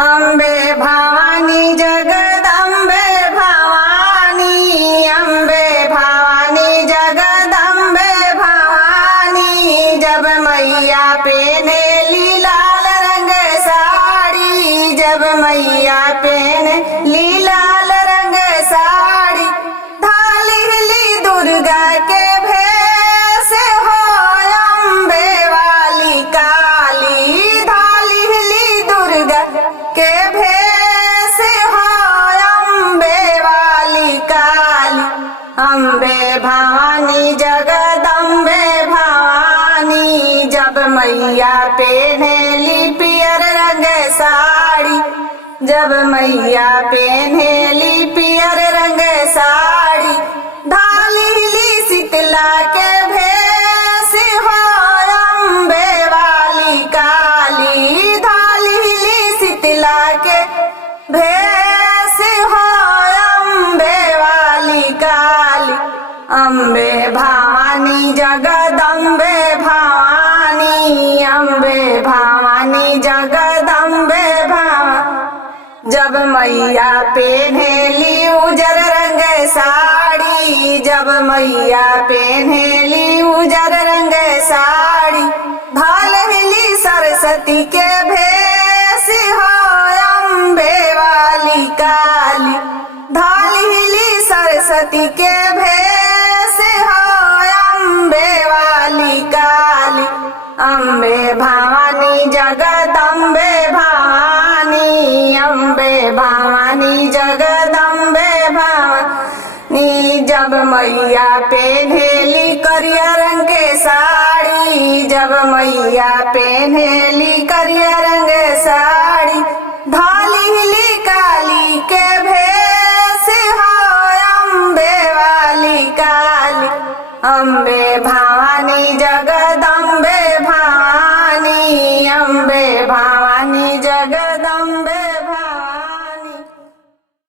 अम्बे भवानी जगदम्बे भवानी, अम्बे भवानी जगदम्बे भवानी। जब मैया पहनेली लाल रंग साड़ी, जब मैया पहनेली लाल रंग साड़ी, ढाली दुर्गा के भेष हो अम्बे वाली काली, ढाली दुर्गा के भेष हो अम्बे वाली काली। अम्बे भवानी जगदम्बे भवानी, जब मैया पहनेली पियर रंग साड़ी, जब मैया पहनेली पियर रंग साड़ी, ढाली शीतला के भेष हो अम्बे वाली काली, ढाली शीतला के भेष हो अम्बे वाली काली। अम्बे भवानी जगदम्बे भवानी, अम्बे भवानी जगदम्बे भवानी। जब मैया पहनेली उजर रंग साड़ी, जब मैया पहनेली उजर रंग साड़ी, ढाली सरस्वती के भेष हो अम्बे वाली काली, ढाली सरस्वती के भेष हो अम्बे वाली काली। अम्बे भवानी जगदम्बे भवानी, अम्बे भवानी जगदम्बे भवानी। जब मैया पहनेली करिया रंग के साड़ी, जब मैया पहनेली करिया रंग साड़ी, ढाली काली के भेष हो अम्बे वाली काली। अम्बे भवानी जगदम्बे भवानी, अम्बे भवानी जगदम्बे